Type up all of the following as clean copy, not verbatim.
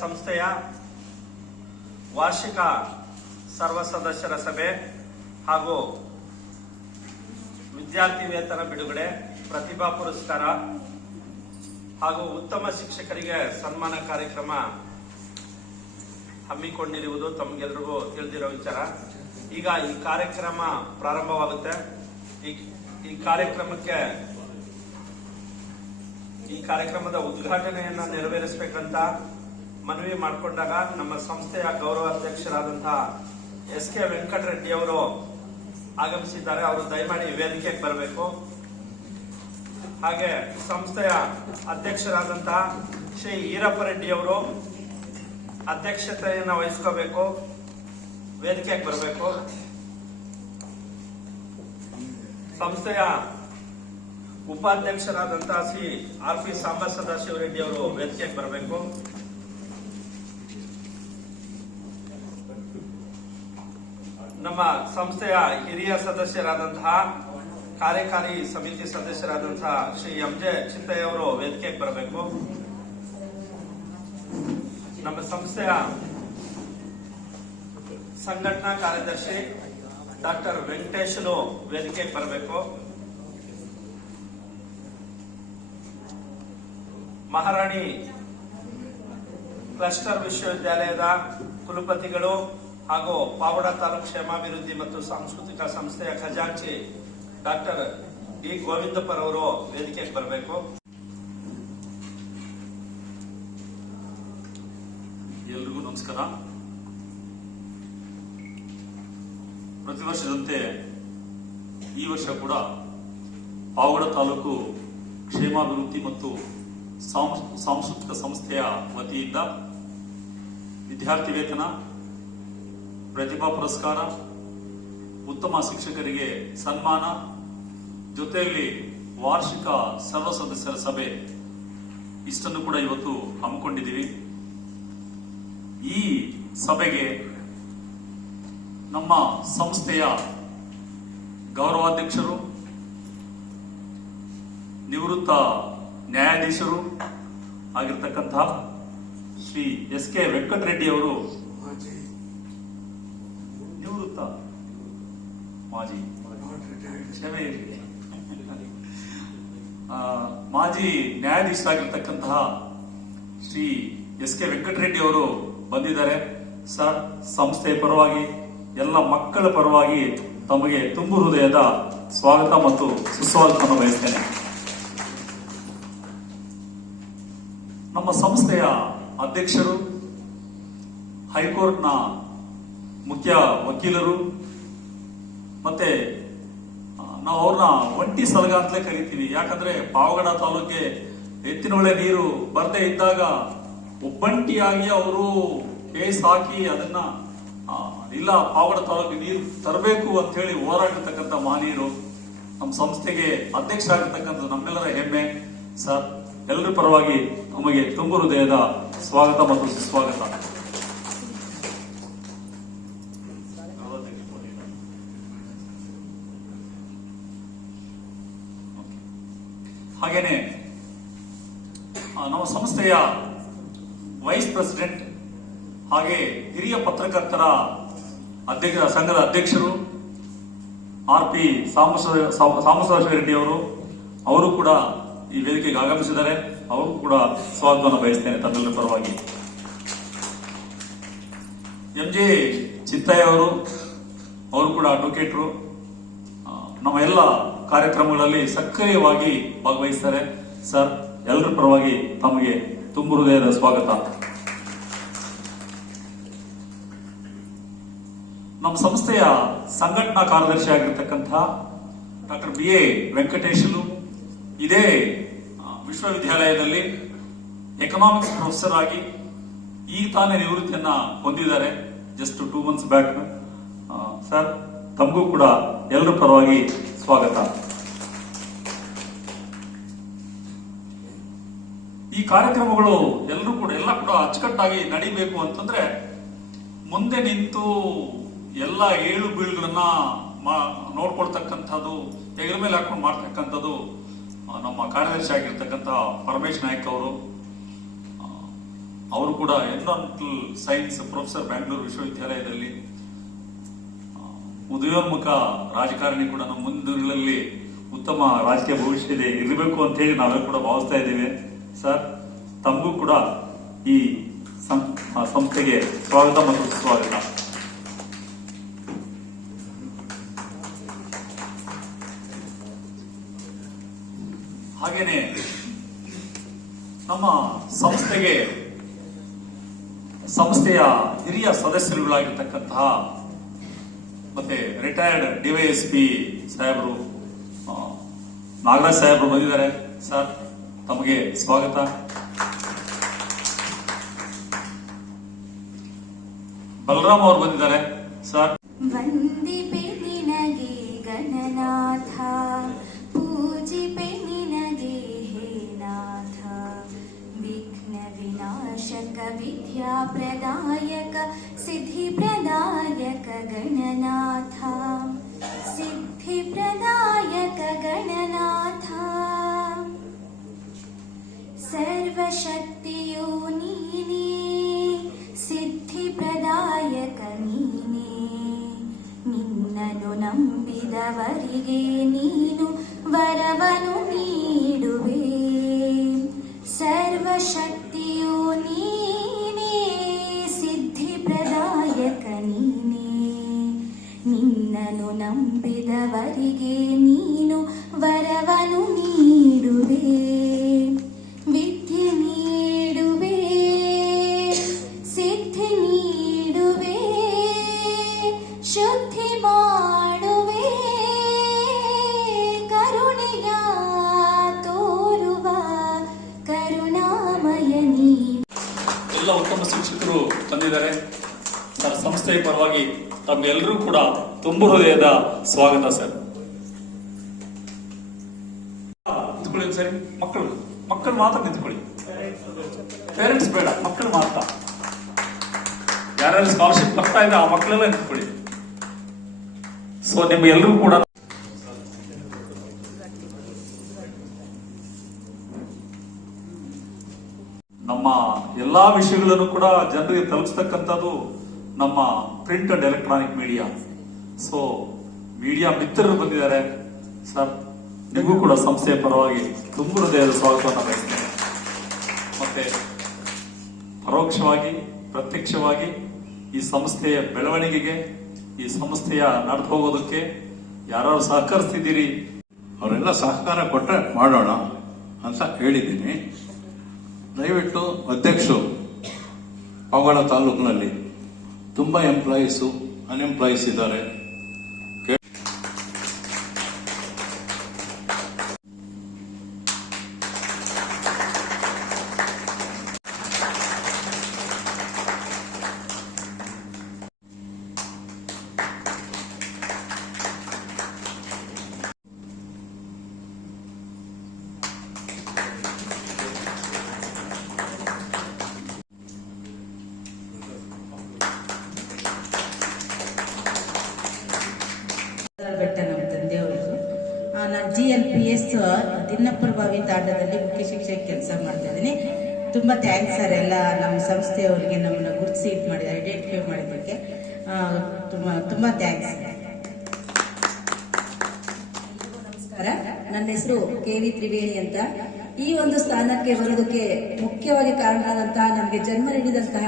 ಸಂಸ್ಥೆಯ ವಾರ್ಷಿಕ ಸರ್ವ ಸದಸ್ಯರ ಸಭೆ ಹಾಗೂ ವಿದ್ಯಾರ್ಥಿ ವೇತನ ಬಿಡುಗಡೆ, ಪ್ರತಿಭಾ ಪುರಸ್ಕಾರ ಹಾಗೂ ಉತ್ತಮ ಶಿಕ್ಷಕರಿಗೆ ಸನ್ಮಾನ ಕಾರ್ಯಕ್ರಮ ಹಮ್ಮಿಕೊಂಡಿರುವುದು ತಮಗೆಲ್ಲರಿಗೂ ತಿಳಿದಿರೋ ವಿಚಾರ. ಈಗ ಈ ಕಾರ್ಯಕ್ರಮ ಪ್ರಾರಂಭವಾಗುತ್ತೆ. ಈ ಕಾರ್ಯಕ್ರಮದ ಉದ್ಘಾಟನೆಯನ್ನ ನೆರವೇರಿಸಬೇಕಂತ ಮನವಿ ಮಾಡಿಕೊಂಡಾಗ ನಮ್ಮ ಸಂಸ್ಥೆಯ ಗೌರವ ಅಧ್ಯಕ್ಷರಾದಂತಹ ಎಸ್.ಕೆ. ವೆಂಕಟರೆಡ್ಡಿ ಅವರು ಆಗಮಿಸಿದ್ದಾರೆ. ಅವರು ದಯಮಾಡಿ ವೇದಿಕೆಗೆ ಬರಬೇಕು. ಹಾಗೆ ಸಂಸ್ಥೆಯ ಅಧ್ಯಕ್ಷರಾದಂತಹ ಶ್ರೀ ಈರಪ್ಪ ರೆಡ್ಡಿ ಅವರು ಅಧ್ಯಕ್ಷತೆಯನ್ನು ವಹಿಸ್ಕೋಬೇಕು, ವೇದಿಕೆಗೆ ಬರಬೇಕು. ಸಂಸ್ಥೆಯ ಉಪಾಧ್ಯಕ್ಷರಾದಂತಹ ಶ್ರೀ ಆರ್.ಪಿ. ಸಾಂಬ ಸದಾಶಿವರೆಡ್ಡಿ ಅವರು ವೇದಿಕೆಗೆ ಬರಬೇಕು. ನಮ್ಮ ಸಂಸ್ಥೆಯ ಹಿರಿಯ ಸದಸ್ಯರಾದಂತಹ ಕಾರ್ಯಕಾರಿ ಸಮಿತಿ ಸದಸ್ಯರಾದಂತಹ ಶ್ರೀ ಎಂ.ಜೆ. ಚಿತ್ತಯ್ಯ ಅವರು ವೇದಿಕೆಗೆ ಬರಬೇಕು. ನಮ್ಮ ಸಂಸ್ಥೆಯ ಸಂಘಟನಾ ಕಾರ್ಯದರ್ಶಿ ಡಾಕ್ಟರ್ ವೆಂಕಟೇಶಲು ವೇದಿಕೆಗೆ ಬರಬೇಕು. ಮಹಾರಾಣಿ ಕ್ಲಸ್ಟರ್ ವಿಶ್ವವಿದ್ಯಾಲಯದ ಕುಲಪತಿಗಳು ಹಾಗೂ ಪಾವಗಡ ತಾಲೂಕು ಕ್ಷೇಮಾಭಿವೃದ್ಧಿ ಮತ್ತು ಸಾಂಸ್ಕೃತಿಕ ಸಂಸ್ಥೆಯ ಖಜಾಂಚಿ ಡಾಕ್ಟರ್ ಡಿ ಗೋವಿಂದಪ್ಪರ್ ಅವರು ವೇದಿಕೆಗೆ ಬರಬೇಕು. ಎಲ್ರಿಗೂ ನಮಸ್ಕಾರ. ಪ್ರತಿ ವರ್ಷದಂತೆ ಈ ವರ್ಷ ಕೂಡ ಪಾವಗಡ ತಾಲೂಕು ಕ್ಷೇಮಾಭಿವೃದ್ಧಿ ಮತ್ತು ಸಾಂಸ್ಕೃತಿಕ ಸಂಸ್ಥೆಯ ವತಿಯಿಂದ ವಿದ್ಯಾರ್ಥಿ ವೇತನ, ಪ್ರತಿಭಾ ಪುರಸ್ಕಾರ, ಉತ್ತಮ ಶಿಕ್ಷಕರಿಗೆ ಸನ್ಮಾನ ಜೊತೆಯಲ್ಲಿ ವಾರ್ಷಿಕ ಸರ್ವ ಸದಸ್ಯರ ಸಭೆ ಇಷ್ಟನ್ನು ಕೂಡ ಇವತ್ತು ಹಮ್ಮಿಕೊಂಡಿದ್ದೀವಿ. ಈ ಸಭೆಗೆ ನಮ್ಮ ಸಂಸ್ಥೆಯ ಗೌರವಾಧ್ಯಕ್ಷರು, ನಿವೃತ್ತ ನ್ಯಾಯಾಧೀಶರು ಆಗಿರ್ತಕ್ಕಂತಹ ಶ್ರೀ ಎಸ್.ಕೆ. ವೆಂಕಟರೆಡ್ಡಿ ಅವರು, ನಿವೃತ್ತ ಮಾಜಿ ಕ್ಷಮೆ ಇರಲಿ ಮಾಜಿ ನ್ಯಾಯಾಧೀಶರಾಗಿರ್ತಕ್ಕಂತಹ ಶ್ರೀ ಎಸ್.ಕೆ. ವೆಂಕಟರೆಡ್ಡಿ ಅವರು ಬಂದಿದ್ದಾರೆ. ಸರ್, ಸಂಸ್ಥೆಯ ಪರವಾಗಿ ಎಲ್ಲ ಮಕ್ಕಳ ಪರವಾಗಿ ತಮಗೆ ತುಂಬು ಹೃದಯದ ಸ್ವಾಗತ ಮತ್ತು ಸುಸ್ವಾಗತವನ್ನು ಬಯಸ್ತೇನೆ. ನಮ್ಮ ಸಂಸ್ಥೆಯ ಅಧ್ಯಕ್ಷರು, ಹೈಕೋರ್ಟ್ನ ಮುಖ್ಯ ವಕೀಲರು, ಮತ್ತೆ ನಾವು ಅವ್ರನ್ನ ಒಂಟಿ ಸಲಗ ಅಂತಲೇ ಕರಿತೀವಿ. ಯಾಕಂದ್ರೆ ಪಾವಗಡ ತಾಲೂಕಿಗೆ ಎತ್ತಿನೊಳೆ ನೀರು ಬರದೇ ಇದ್ದಾಗ ಒಬ್ಬಂಟಿಯಾಗಿ ಅವರು ಕೇಸ್ ಹಾಕಿ ಅದನ್ನ ಇಲ್ಲ ಪಾವಗಡ ತಾಲೂಕಿಗೆ ನೀರು ತರಬೇಕು ಅಂತ ಹೇಳಿ ಹೋರಾಡಿರ್ತಕ್ಕಂಥ ಮಹನೀಯರು. ನಮ್ಮ ಸಂಸ್ಥೆಗೆ ಅಧ್ಯಕ್ಷ ಆಗಿರ್ತಕ್ಕಂಥ ನಮ್ಮೆಲ್ಲರ ಹೆಮ್ಮೆ. ಸರ್, ಎಲ್ಲರ ಪರವಾಗಿ ನಮಗೆ ತುಂಬು ಹೃದಯದ ಸ್ವಾಗತ ಮತ್ತು ಸುಸ್ವಾಗತ. ಹಾಗೇನೆ ನಮ್ಮ ಸಂಸ್ಥೆಯ ವೈಸ್ ಪ್ರೆಸಿಡೆಂಟ್ ಹಾಗೆ ಹಿರಿಯ ಪತ್ರಕರ್ತರ ಸಂಘದ ಅಧ್ಯಕ್ಷರು ಆರ್.ಪಿ. ಸಾಂಬಶಿವರೆಡ್ಡಿ ಅವರು ಕೂಡ ಈ ವೇದಿಕೆಗೆ ಆಗಮಿಸಿದ್ದಾರೆ. ಅವರು ಕೂಡ ಸ್ವಾಗತವನ್ನು ಬಯಸ್ತೇನೆ ತಮ್ಮೆಲ್ಲರ ಪರವಾಗಿ. ಎಂ.ಜೆ. ಚಿತ್ತಯ್ಯ ಅವರು ಕೂಡ ಅಡ್ವೊಕೇಟ್ರು, ನಮ್ಮ ಎಲ್ಲ ಕಾರ್ಯಕ್ರಮಗಳಲ್ಲಿ ಸಕ್ರಿಯವಾಗಿ ಭಾಗವಹಿಸ್ತಾರೆ. ಸರ್, ಎಲ್ಲರ ಪರವಾಗಿ ತಮಗೆ ತುಂಬು ಹೃದಯದ ಸ್ವಾಗತ. ನಮ್ಮ ಸಂಸ್ಥೆಯ ಸಂಘಟನಾ ಕಾರ್ಯದರ್ಶಿ ಆಗಿರ್ತಕ್ಕಂತಹ ಡಾಕ್ಟರ್ ಬಿ.ಎ. ವೆಂಕಟೇಶಲು ಇದೇ ವಿಶ್ವವಿದ್ಯಾಲಯದಲ್ಲಿ ಎಕನಾಮಿಕ್ಸ್ ಪ್ರೊಫೆಸರ್ ಆಗಿ ಈಗ ತಾನೇ ನಿವೃತ್ತಿಯನ್ನ ಹೊಂದಿದ್ದಾರೆ, ಜಸ್ಟ್ 2 months ಬ್ಯಾಕ್. ಸರ್, ತಮಗೂ ಕೂಡ ಎಲ್ಲರ ಪರವಾಗಿ ಸ್ವಾಗತ. ಈ ಕಾರ್ಯಕ್ರಮಗಳು ಎಲ್ಲರೂ ಕೂಡ ಎಲ್ಲ ಕೂಡ ಅಚ್ಚುಕಟ್ಟಾಗಿ ನಡಿಬೇಕು ಅಂತಂದ್ರೆ ಮುಂದೆ ನಿಂತು ಎಲ್ಲ ಏಳು ಬೀಳುಗಳನ್ನ ನೋಡ್ಕೊಳ್ತಕ್ಕಂಥದ್ದು ಹೆಗಲ ಮೇಲೆ ಹಾಕೊಂಡು ಮಾಡ್ತಕ್ಕಂಥದ್ದು ನಮ್ಮ ಕಾರ್ಯದರ್ಶಿ ಆಗಿರ್ತಕ್ಕಂಥ ಪರಮೇಶ್ ನಾಯಕ್ ಅವರು ಕೂಡ ಎನ್ವಿರಾನ್ಮೆಂಟಲ್ ಸೈನ್ಸ್ ಪ್ರೊಫೆಸರ್ ಬ್ಯಾಂಗ್ಳೂರು ವಿಶ್ವವಿದ್ಯಾಲಯದಲ್ಲಿ ಉದಯೋನ್ಮುಖ ರಾಜಕಾರಣಿ ಕೂಡ ನಮ್ಮ ಮುಂದಿನಲ್ಲಿ ಉತ್ತಮ ರಾಜಕೀಯ ಭವಿಷ್ಯ ಇರಬೇಕು ಅಂತ ಹೇಳಿ ನಾವೇ ಕೂಡ ಭಾವಿಸ್ತಾ ಇದ್ದೀವಿ. ಸರ್, ತಮಗೂ ಕೂಡ ಈ ಸಂಸ್ಥೆಗೆ ಸ್ವಾಗತ ಮತ್ತು ಸುಸ್ವಾಗತ. ಹಾಗೇನೆ ನಮ್ಮ ಸಂಸ್ಥೆಯ ಹಿರಿಯ ಸದಸ್ಯರುಗಳಾಗಿರ್ತಕ್ಕಂತಹ ಮತ್ತೆ ರಿಟೈರ್ಡ್ ಡಿವೈಎಸ್ಪಿ ಸಾಹೇಬರು ನಾಗರಾಜ್ ಸಾಹೇಬರು ಬಂದಿದ್ದಾರೆ. ಸರ್, ತಮಗೆ ಸ್ವಾಗತ. ಬಲರಾಮ್ ಅವರು ಬಂದಿದ್ದಾರೆ. ಸರ್, ವಂದಿಪೆ ನಿನಗೆ ಗಣನಾಥ, ಪೂಜಿಪೆ ನಿನಗೆ ಹೇ ನಾಥ, ವಿಘ್ನ ವಿನಾಶಕ ವಿದ್ಯಾ ಪ್ರದಾಯಕ ಸಿದ್ಧಿ ಪ್ರದಾಯಕ ಗಣನಾಥ, ಸಿದ್ಧಿ ಪ್ರದಾಯಕ ಗಣನಾಥ, ಸರ್ವಶಕ್ತಿಯು ನೀನೇ, ಸಿದ್ಧಿ ಪ್ರದಾಯಕ ನೀನೇ, ನಿನ್ನನ್ನು ನಂಬಿದವರಿಗೆ ನೀನು ವರವನು ನೀಡುವೆ, ಸರ್ವಶಕ್ತಿಯು ನೀನೇ, ಸಿದ್ಧಿ ಪ್ರದಾಯಕ ನೀನೇ, ನಿನ್ನನ್ನು ನಂಬಿದವರಿಗೆ ನೀನು ವರವನು ನೀಡುವೆ, ವಿದ್ಯೆ ನೀಡುವೆ, ಸಿದ್ಧಿ ನೀಡುವೆ, ಶುದ್ಧಿ ಮಾಡುವೆ, ಕರುಣೆಯ ತೋರುವ ಕರುಣಾಮಯ ನೀ. ಎಲ್ಲ ಉತ್ತಮ ಶಿಕ್ಷಕರು ಬಂದಿದ್ದಾರೆ. ಸರ್, ಸಂಸ್ಥೆಯ ಪರವಾಗಿ ತಮ್ಮೆಲ್ಲರೂ ಕೂಡ ತುಂಬ ಹೃದಯದ ಸ್ವಾಗತ. ಸರ್, ನಿಂತ್ಕೊಳ್ಳಿ. ಸರಿ, ಮಕ್ಕಳು ಮಾತ್ರ ನಿಂತ್ಕೊಳ್ಳಿ. ಪೇರೆಂಟ್ಸ್ ಬೇಡ, ಮಕ್ಕಳು ಮಾತ್ರ. ಯಾರ್ಯಾರು ಸ್ಕಾಲರ್ಶಿಪ್ ಬರ್ತಾ ಇದೆ ಆ ಮಕ್ಕಳೆಲ್ಲ ನಿಂತ್ಕೊಳ್ಳಿ. ಸೊ ನಿಮ್ಗೆಲ್ಲರೂ ಕೂಡ ನಮ್ಮ ಎಲ್ಲಾ ವಿಷಯಗಳನ್ನು ಕೂಡ ಜನರಿಗೆ ತಲುಪಿಸ್ತಕ್ಕಂಥದ್ದು ನಮ್ಮ print and electronic media. So media ಮಿತ್ರರು ಬಂದಿದ್ದಾರೆ. ಸರ್, ನಿಮಗೂ ಕೂಡ ಸಂಸ್ಥೆಯ ಪರವಾಗಿ ತುಂಬ ಹೃದಯದ ಸ್ವಾಗತವನ್ನು ಬಯಸ್ತೇನೆ. ಮತ್ತೆ ಪರೋಕ್ಷವಾಗಿ ಪ್ರತ್ಯಕ್ಷವಾಗಿ ಈ ಸಂಸ್ಥೆಯ ಬೆಳವಣಿಗೆಗೆ, ಈ ಸಂಸ್ಥೆಯ ನಡೆದು ಹೋಗೋದಕ್ಕೆ ಯಾರು ಸಹಕರಿಸ್ತಿದ್ದೀರಿ ಅವರೆಲ್ಲ ಸಹಕಾರ ಕೊಟ್ಟರೆ ಮಾಡೋಣ ಅಂತ ಹೇಳಿದ್ದೀನಿ. ದಯವಿಟ್ಟು ಅಧ್ಯಕ್ಷರು, ಪಾವಗಡ ತಾಲೂಕಿನಲ್ಲಿ ತುಂಬ ಎಂಪ್ಲಾಯೀಸು ಅನ್ಎಂಪ್ಲಾಯೀಸ್ ಇದ್ದಾರೆ. ಬೆಟ್ಟ ನಮ್ಮ ತಂದೆಯವರು. ನಾನು GLPS ದಿನ್ನಪ್ರಭಾವಿ ತಾಂಡದಲ್ಲಿ ಮುಖ್ಯ ಶಿಕ್ಷಕ ಕೆಲಸ ಮಾಡ್ತಾ ಇದ್ದೀನಿ. ತುಂಬ ಥ್ಯಾಂಕ್ಸ್ ಸರ್, ಎಲ್ಲ ನಮ್ಮ ಸಂಸ್ಥೆಯವರಿಗೆ ನಮ್ಮನ್ನು ಗುರುತಿಸಿ ಇದು ಮಾಡಿ ಐಡೆಂಟಿಫೈ ಮಾಡಿದ್ದಕ್ಕೆ ತುಂಬ ಥ್ಯಾಂಕ್ಸ್. ನಮಸ್ಕಾರ, ನನ್ನ ಹೆಸರು KV ತ್ರಿವೇಣಿ ಅಂತ. ಈ ಒಂದು ಸ್ಥಾನಕ್ಕೆ ಬರೋದಕ್ಕೆ ಮುಖ್ಯವಾಗಿ ಕಾರಣರಾದಂತಹ, ನಮಗೆ ಜನ್ಮ ನೀಡಿದಂತಹ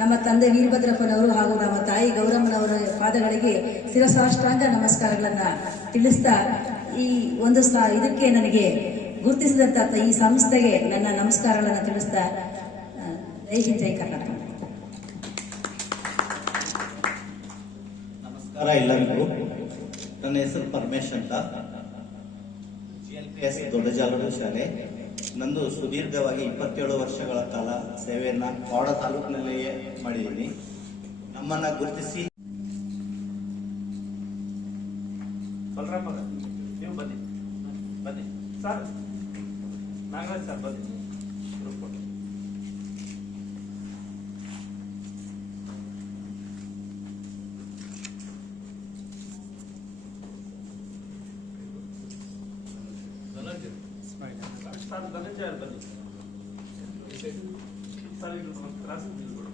ನಮ್ಮ ತಂದೆ ವೀರಭದ್ರಪ್ಪನವರು ಹಾಗೂ ನಮ್ಮ ತಾಯಿ ಗೌರಮ್ಮನವರ ಪಾದಗಳಿಗೆ ಶಿರಸಾಷ್ಟಾಂಗ ನಮಸ್ಕಾರಗಳನ್ನ ತಿಳಿಸ್ತಾ, ಈ ಒಂದು ಇದಕ್ಕೆ ನನಗೆ ಗುರುತಿಸಿದಂತ ಈ ಸಂಸ್ಥೆಗೆ ನನ್ನ ನಮಸ್ಕಾರಗಳನ್ನು ತಿಳಿಸ್ತಾ, ಜೈ ಹಿಂದ್, ಜೈ ಕರ್ನಾಟಕ. ನಮಸ್ಕಾರ ಎಲ್ಲರಿಗೂ. ನನ್ನ ಹೆಸರು ಪರಮೇಶ್ ಅಂತ, GLPS ದೊಡ್ಡಜಾಲೂರು ಶಾಲೆ. ನಂದು ಸುದೀರ್ಘವಾಗಿ 27 ವರ್ಷಗಳ ಕಾಲ ಸೇವೆಯನ್ನ ಪಾವಗಡ ತಾಲೂಕಿನಲ್ಲಿಯೇ ಮಾಡಿದ್ದೀನಿ. ನಮ್ಮನ್ನ ಗುರುತಿಸಿ ಬಲರಾಮ್ ಅವರೇ, ನೀವು ಬನ್ನಿ ಸರ್, ನಾಗರಾಜ್ ಸರ್ ಬನ್ನಿ. ಧನಂಜಯ ಬನ್ನಿ ಸರ್, ಇದು ಕ್ರಾಸ್ ನಿಲ್ಬಿಡು.